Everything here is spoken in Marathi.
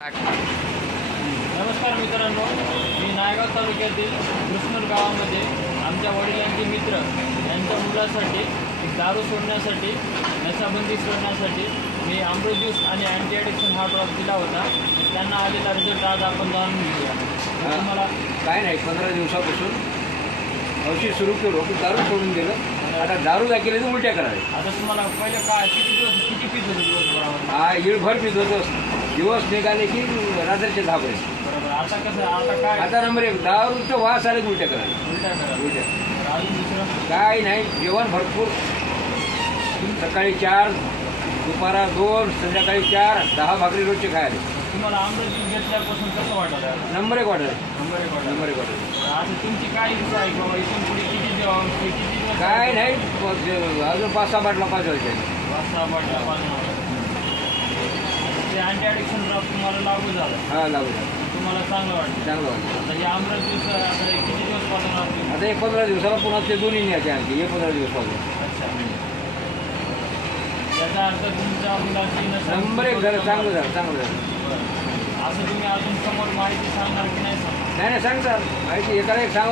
नमस्कार मित्रांनो, मी नायगाव तालुक्यातील कृष्णूर गावामध्ये आमच्या वडिलांचे मित्र यांच्या मुलासाठी दारू सोडण्यासाठी, नशाबंदी सोडण्यासाठी मी अमृत ज्यूस आणि अँटी ॲडिक्शन हा ड्रॉप दिला होता. त्यांना आलेला रिझल्ट आज आपण जाणून घेऊया. तुम्हाला काय नाही, 15 दिवसापासून औषध सुरू केलं की दारू सोडून दिलं. आता दारू केले तर उलट्या करावे. आता तुम्हाला पहिलं काय किती पीत होतं दिवसभरावर? हा इळभर पीत होतं. दिवस निघाले की रात्रीचे धाबळे. बरोबर. आता कसं, आता काय, आता नंबर 1 दारूचं वास आले उलट्या करावे. उलट्या करा. उलट्या अजून दुसरं काय नाही, जेवण भरपूर. सकाळी 4, दुपारा 2, संध्याकाळी 4, 10 भाकरी रोजचे खायला. तुम्हाला अमृत ज्यूस घेतल्यापासून कसं वाटलं? नंबर 1 वाटलं. नंबर एक वाटलं. आता तुमची काय इच्छा आहे बाबा, इथून पुढे किती दिवस काय नाही, अजून 5-6 बाटला पाजवायच्या. 5-6 बाटल्या पाजणार. ते अँटी ॲडिक्शन ड्रॉप तुम्हाला लागू झालं? हा लागू झालं. तुम्हाला चांगलं वाटतं? चांगलं वाटलं. आता हे अमृत ज्यूस आता हे किती दिवस पाजणार तुम्ही? आता 15 दिवसाला पुन्हा ते दोन्ही न्यायचे आणखी. 15 दिवस पाजून. अच्छा. याचा अर्थ तुमच्या मुलाची नंबर 1 झालं. चांगलं झालं. बरं. असं तुम्ही अजून समोर माहिती सांगणार की नाही सांगणार? नाही सांगतात माहिती एकाला एक सांग.